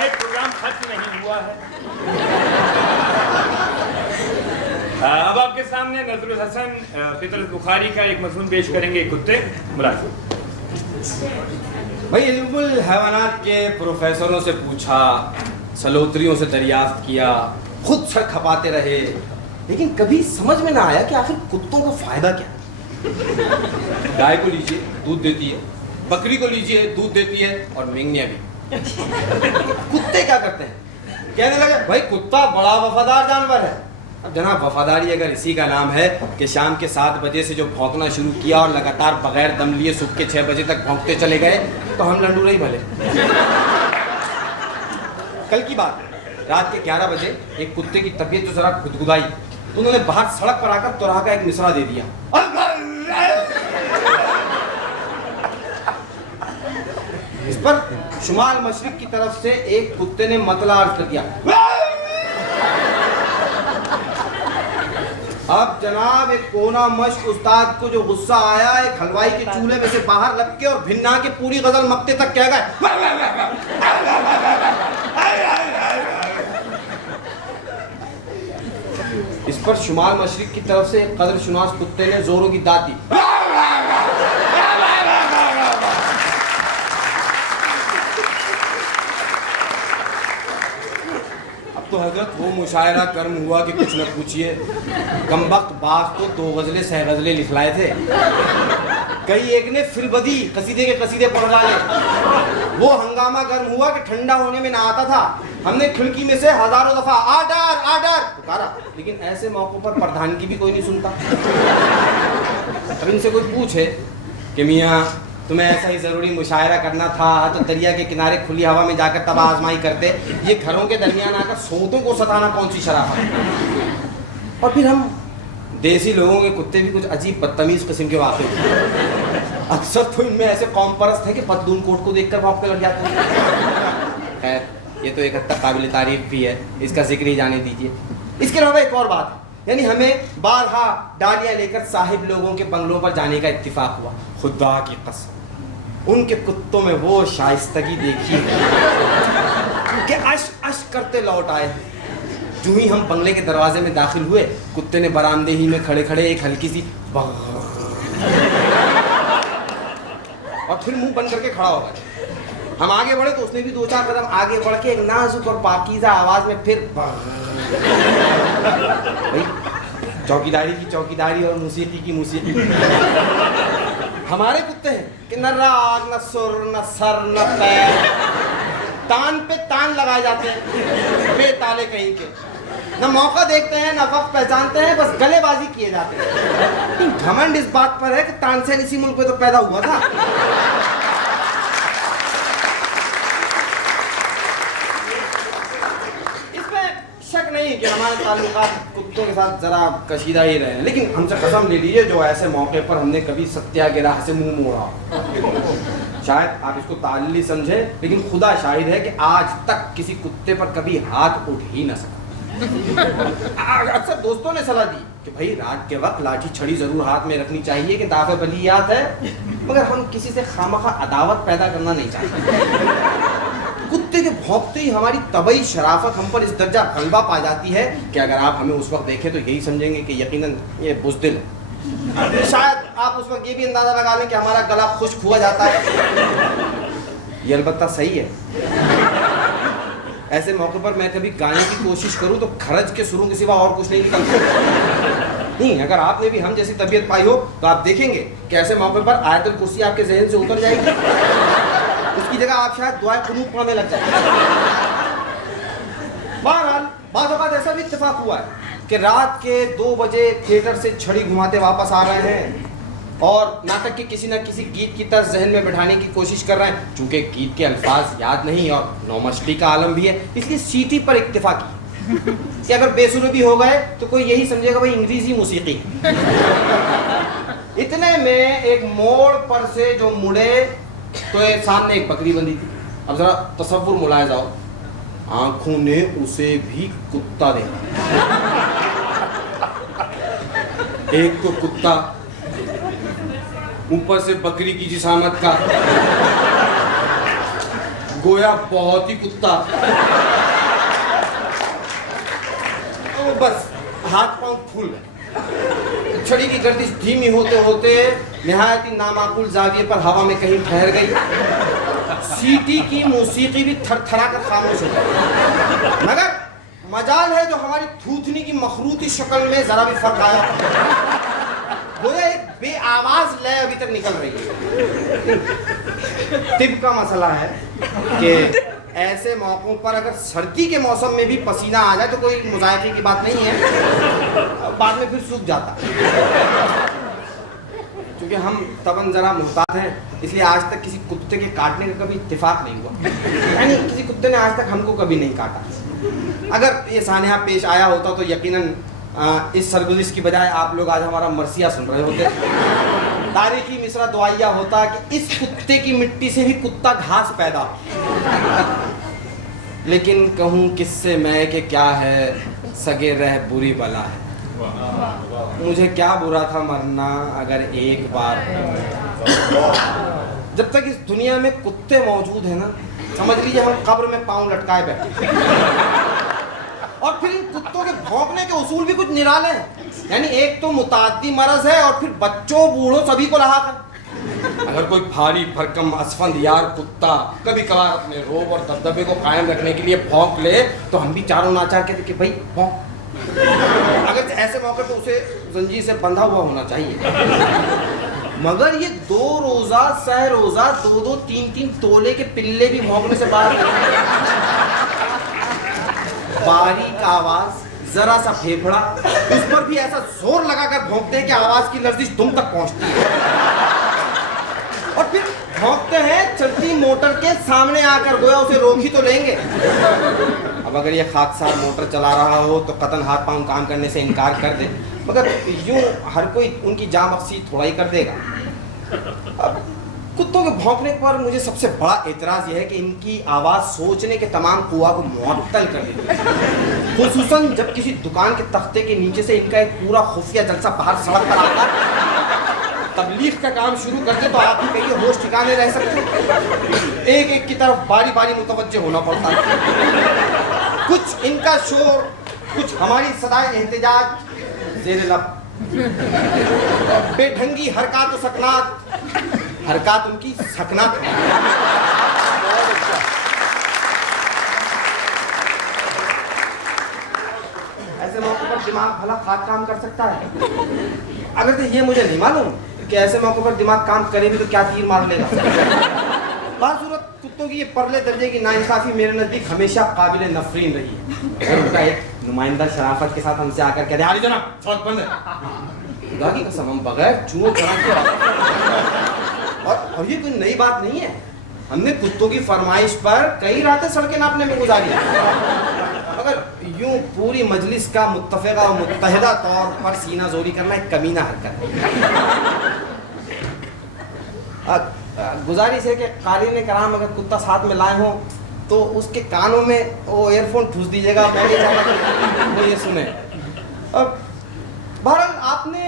शायद प्रोग्राम खत्म नहीं हुआ है। अब आपके सामने नजरुल हसन फितरत बुखारी का एक मजमून पेश करेंगे, कुत्ते। मुलाजिम भाई इल्मुल हैवानात के प्रोफेसरों से पूछा, सलोत्रियों से दरियाफ्त किया, खुद सर खपाते रहे, लेकिन कभी समझ में ना आया कि आखिर कुत्तों का फायदा क्या है। गाय को लीजिए दूध देती है, बकरी को लीजिए दूध देती है, और मेंगनिया भी। कुत्ते क्या करते हैं? कहने लगे भाई कुत्ता बड़ा वफादार जानवर है। अब जनाब वफादारी अगर इसी का नाम है कि शाम के 7 बजे से जो भौंकना शुरू किया और लगातार बगैर दम लिए सुबह के 6 बजे तक भौंकते चले गए, तो हम लंडूरे ही भले। कल की बात है, रात के 11 बजे एक कुत्ते की तबीयत तो जरा गुदगुदाई, तो उन्होंने बाहर सड़क पर आकर तुरहा का एक मिसरा दे दिया। इस पर शुमाल मशरिक की तरफ से एक कुत्ते ने मतला अर्ज कर दिया। अब जनाब एक कोना मश्क उस्ताद को जो गुस्सा आया, एक हलवाई के चूल्हे में से बाहर लग के और भिन्ना के पूरी गजल मक्ते तक कह गए। इस पर शुमाल मशरिक की तरफ से एक कदर शुनास कुत्ते ने जोरों की दाद दी। तो हजरत वो मुशायरा कर्म हुआ कि कुछ न पूछिए। कमबख्त बाप तो 2 गजलें 6 गजलें लिखलाए थे, कई एक ने फिलबदी कसीदे के कसीदे पढ़ डाले। वो हंगामा गर्म हुआ कि ठंडा होने में ना आता था। हमने खिड़की में से हजारों दफा आर्डर आर्डर पुकारा, लेकिन ऐसे मौकों पर प्रधान की भी कोई नहीं सुनता। अब इनसे कोई पूछे कि मियाँ तुम्हें ऐसा ही ज़रूरी मुशायरा करना था तो दरिया के किनारे खुली हवा में जाकर तबाह आजमाई करते, ये घरों के दरमियान आकर सोतों को सताना कौन सी शराफत। और फिर हम देसी लोगों के कुत्ते भी कुछ अजीब बदतमीज़ किस्म के वाक़े हैं। अक्सर तो इनमें ऐसे कौम परस्त है कि पतलून कोट को देखकर भौंकने लग जाते हैं। खैर ये तो एक हद तक काबिल तारीफ भी है, इसका जिक्र ही जाने दीजिए। इसके अलावा एक और बात है, यानी हमें बारहा डालियाँ लेकर साहिब लोगों के बंगलों पर जाने का इत्तिफाक हुआ। खुदा की कसम उनके कुत्तों में वो शाइस्तगी देखी कि अश अश करते लौट आए। जो ही हम बंगले के दरवाजे में दाखिल हुए, कुत्ते ने बरामदे ही में खड़े खड़े एक हल्की सी और फिर मुंह बंद करके खड़ा हो गया। हम आगे बढ़े तो उसने भी 2-4 कदम आगे बढ़ के एक नाजुक और पाकीज़ा आवाज में फिर भाई चौकीदारी की चौकीदारी और मौसीकी की मौसीकी। हमारे कुत्ते हैं कि न राग न सुर न सर न पैर, तान पे तान लगाए जाते हैं बेताले कहीं के, न मौका देखते हैं न वक्त पहचानते हैं, बस गलेबाजी किए जाते हैं। घमंड इस बात पर है कि तानसेन इसी मुल्क में तो पैदा हुआ था। शक नहीं कि हमारे ताल्लुकात कुत्तों के साथ जरा कशीदा ही रहे हैं, लेकिन हमसे कसम ले लीजिए जो ऐसे मौके पर हमने कभी सत्याग्रह से मुंह मोड़ा। शायद आप इसको ताल्ली समझे, लेकिन खुदा शाहिद है कि आज तक किसी कुत्ते पर कभी हाथ उठ ही ना सका। अक्सर दोस्तों ने सलाह दी कि भाई रात के वक्त लाठी छड़ी जरूर हाथ में रखनी चाहिए कि दाफे बलियात है, मगर हम किसी से खामखा अदावत पैदा करना नहीं चाहते। कुत्ते के भौंकते ही हमारी तबई शराफत हम पर इस दर्जा गलबा पा जाती है कि अगर आप हमें उस वक्त देखें तो यही समझेंगे कि यकीनन ये बुज़दिल है। शायद आप उस वक्त ये भी अंदाजा लगा लें कि हमारा गला खुश्क हुआ जाता है। ये अलबत्ता सही है। ऐसे मौके पर मैं कभी गाने की कोशिश करूं तो खरज के सुरों के सिवा और कुछ नहीं निकलता। नहीं, अगर आपने भी हम जैसी तबीयत पाई हो तो आप देखेंगे कि ऐसे मौके पर आयतुल कुर्सी आपके जहन से उतर जाएगी, उसकी जगह आप शायद दुआए कुनूत पढ़ने लग जाए। बहरहाल बाज़ औक़ात ऐसा भी इत्तेफाक हुआ है कि रात के 2 बजे थिएटर से छड़ी घुमाते वापस आ रहे हैं और नाटक के किसी न किसी गीत की तर्ज जहन में बैठाने की कोशिश कर रहे हैं। चूंकि गीत के अल्फाज याद नहीं और नौमस्ती का आलम भी है, इसलिए सीटी पर इत्तेफाक की कि अगर बेसुरे भी हो गए तो कोई यही समझेगा भाई अंग्रेजी मौसीकी। इतने में एक मोड़ पर से जो मुड़े तो सामने एक बकरी बंधी थी। अब जरा तसव्वुर मुलाहिज़ा हो, आंखों ने उसे भी कुत्ता देखा। एक तो कुत्ता, ऊपर से बकरी की जिसामत का, गोया बहुत ही कुत्ता। तो बस हाथ पांव फूल गए। छड़ी की गर्दिश धीमी होते होते निहायत ही नामाकुल जाविये पर हवा में कहीं ठहर गई। सीटी की मौसीकी भी थरथरा कर खामोश हो गई। मगर मजाल है जो हमारी थूथनी की मखरूती शक्ल में जरा भी फर्क आया। गोया एक बेआवाज लय अभी तक निकल रही है। तिब का मसला है कि ऐसे मौकों पर अगर सर्दी के मौसम में भी पसीना आ जाए तो कोई मुजायके की बात नहीं है, बाद में फिर सूख जाता। क्योंकि हम तबन जरा मुहतात हैं, इसलिए आज तक किसी कुत्ते के काटने का कभी इत्तेफाक नहीं हुआ। यानी किसी कुत्ते ने आज तक हमको कभी नहीं काटा। अगर ये सानिया पेश आया होता तो यकीनन इस सरगुज़िश की बजाय आप लोग आज हमारा मरसिया सुन रहे होते। तारीखी मिसरा दुआया होता कि इस कुत्ते की मिट्टी से भी कुत्ता घास पैदा। लेकिन कहूँ किससे मैं कि क्या है, सगे रह बुरी बला है। मुझे क्या बुरा था मरना अगर एक बार। जब तक इस दुनिया में कुत्ते मौजूद हैं ना, समझ लीजिए हम कब्र में पांव लटकाए बैठे। और फिर इन कुत्तों के भौंकने के उसूल भी कुछ निराले हैं। यानी एक तो मुताद्दी मरज है और फिर बच्चों बूढ़ों सभी को रहा कर। अगर कोई भारी भरकम असफंद यार कुत्ता कभी कभार अपने रोब और दबदबे को कायम रखने के लिए भौंक ले तो हम भी चारों नाचार कहते कि भाई भौंक। अगर ऐसे मौके पर उसे जंजीर से बंधा हुआ होना चाहिए। मगर ये 2 रोजा सह रोजा 2-2 3-3 तोले के पिल्ले भी भौंकने से बाहर। बारीक आवाज, जरा सा फेफड़ा, उस पर भी ऐसा जोर लगाकर भौंकते हैं कि आवाज की लर्जिश तुम तक पहुंचती है। और फिर भौंकते हैं चलती मोटर के सामने आकर, गोया उसे रोक ही तो लेंगे। अब अगर ये खाकसार मोटर चला रहा हो तो कतन हाथ पांव काम करने से इनकार कर दे, मगर यूं हर कोई उनकी जाँ बख्शी थोड़ा ही कर देगा। अब कुत्तों के भौंकने पर मुझे सबसे बड़ा एतराज यह है कि इनकी आवाज़ सोचने के तमाम कुआ को मुअत्तल कर देती है। खुसूसन जब किसी दुकान के तख्ते के नीचे से इनका एक पूरा खुफिया जलसा बाहर सड़क पर आता तबलीग का काम शुरू करते तो आप ही कहिए होश ठिकाने रह सकते। एक एक की तरफ बारी बारी मुतवज्जे होना पड़ता है। कुछ इनका शोर, कुछ हमारी सदाए एहतजाज ज़ेर लब। बेढंगी हरकत और सकनात, हरकत उनकी सकनात है। ऐसे मौके पर दिमाग भला खाक काम कर सकता है। अगर तो ये मुझे नहीं मालूम कि ऐसे मौके पर दिमाग काम करे भी तो क्या तीर मार लेगा। बासूरत कुत्तों की ये परले दर्जे की नाइंसाफी मेरे नज़दीक हमेशा काबिल नफरीन रही है। और उनका एक नुमाइंदा शराफत के साथ हमसे आकर कहते हैं, जनाब सड़क बंद है। खुदा की कसम हम बगैर चूहों के और ये कोई नई बात नहीं है। हमने कुत्तों की फरमाइश पर कई रातें सड़कें नापने में गुजारी। अगर यूं पूरी मजलिस का मुत्तफ़िक़ा और मुत्तहिदा तौर पर सीना जोरी करना एक कमीना हरकत है। गुजारिश है कि क़ारीन कराम अगर कुत्ता साथ में लाए हों तो उसके कानों में वो एयरफोन ठूस दीजिएगा। मैं नहीं चाहता वो ये सुने। अब बहरहाल आपने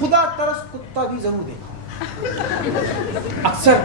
खुदा तरस कुत्ता भी जरूर देखा। अक्सर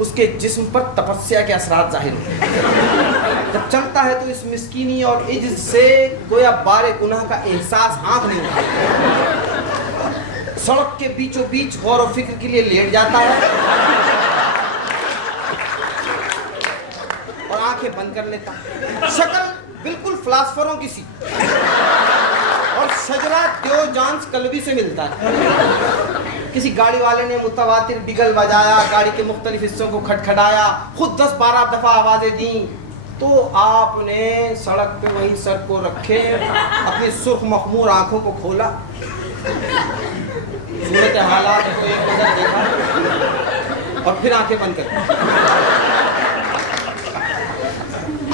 उसके जिस्म पर तपस्या के असरात जाहिर होते हैं। जब चलता है तो इस मिस्कीनी और इज्ज से गोया बारे गुनाह का एहसास आंख नहीं उठाता। सड़क के बीचों बीच गौर और फिक्र के लिए लेट जाता है और आंखें बंद कर लेता। शक्ल बिल्कुल फिलासफरों की सी और शजरा त्योजांस कल्बी से मिलता है। किसी गाड़ी वाले ने मुतवातिर बिगल बजाया, गाड़ी के मुख्तलिफ हिस्सों को खटखटाया, खुद 10-12 दफा आवाजें दी तो आपने सड़क पे वही सर को रखे अपनी सुर्ख मखमूर आंखों को खोला, सूरत हालात को एक नजर देखा और फिर आंखें बंद कर।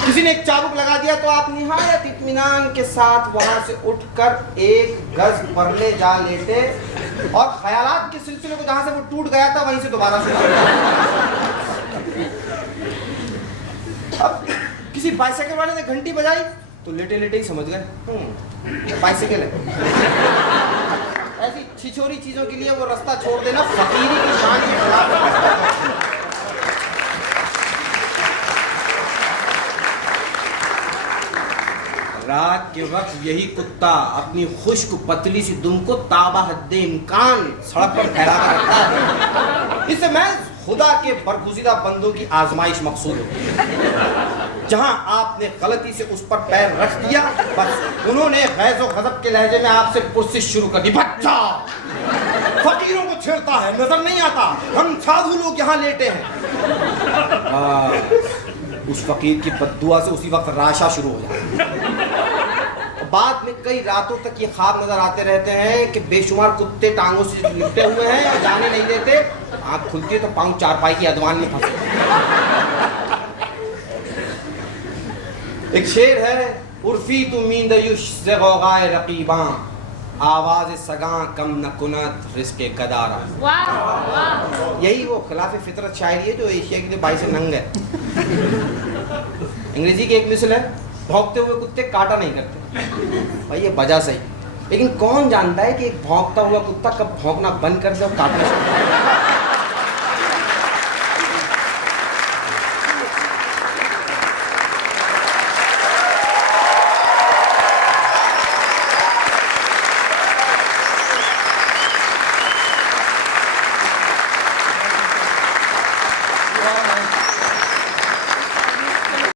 किसी ने एक चाबुक लगा दिया तो आप निहायत इत्मीनान के साथ वहां से उठकर 1 गज परले जा लेते और ख्यालात के सिलसिले को जहां से वो टूट गया था वहीं से दोबारा शुरू। अब किसी बाइसाइकिल वाले ने घंटी बजाई तो लेटे लेटे ही समझ गए बाइसाइकिल है। ऐसी छिछोरी चीजों के लिए वो रास्ता छोड़ देना फकीरी की शान के खिलाफ। रात के वक्त यही कुत्ता अपनी खुश्क पतली सी दुम को ताबा हद्दे इम्कान सड़क पर फैला कर रखता है। इससे मैं खुदा के बरगुज़िदा बंदों की आजमाइश मकसूद होती है। जहां आपने गलती से उस पर पैर रख दिया, बस उन्होंने गैज़ और गज़ब के लहजे में आपसे पुरसिश शुरू कर दी। बच्चा फकीरों को छेड़ता है, नजर नहीं आता, हम साधु लोग यहाँ लेटे हैं। उस फकीर की बद्दुआ से उसी वक्त राशा शुरू हो जाती है। बाद में कई रातों तक ये ख्वाब नजर आते रहते हैं कि बेशुमार कुत्ते टांगों से लिपटे हुए हैं और जाने नहीं देते। आँख खुलती है तो पाँव चारपाई की अदवान में फंसे। एक शेर है, उर्फी तु मींदयुश से गौगाए रकीबा, आवाज सगा कम न कुनत रिस्के गदारा। यही वो खिलाफ फितरत शायरी है जो एशिया के लिए 22 नंग है। अंग्रेजी की एक मिसल है, भौंकते हुए कुत्ते काटा नहीं करते। भाई ये वजह सही, लेकिन कौन जानता है कि एक भौंकता हुआ कुत्ता कब भौंकना बंद कर दे और काटना शुरू कर दे।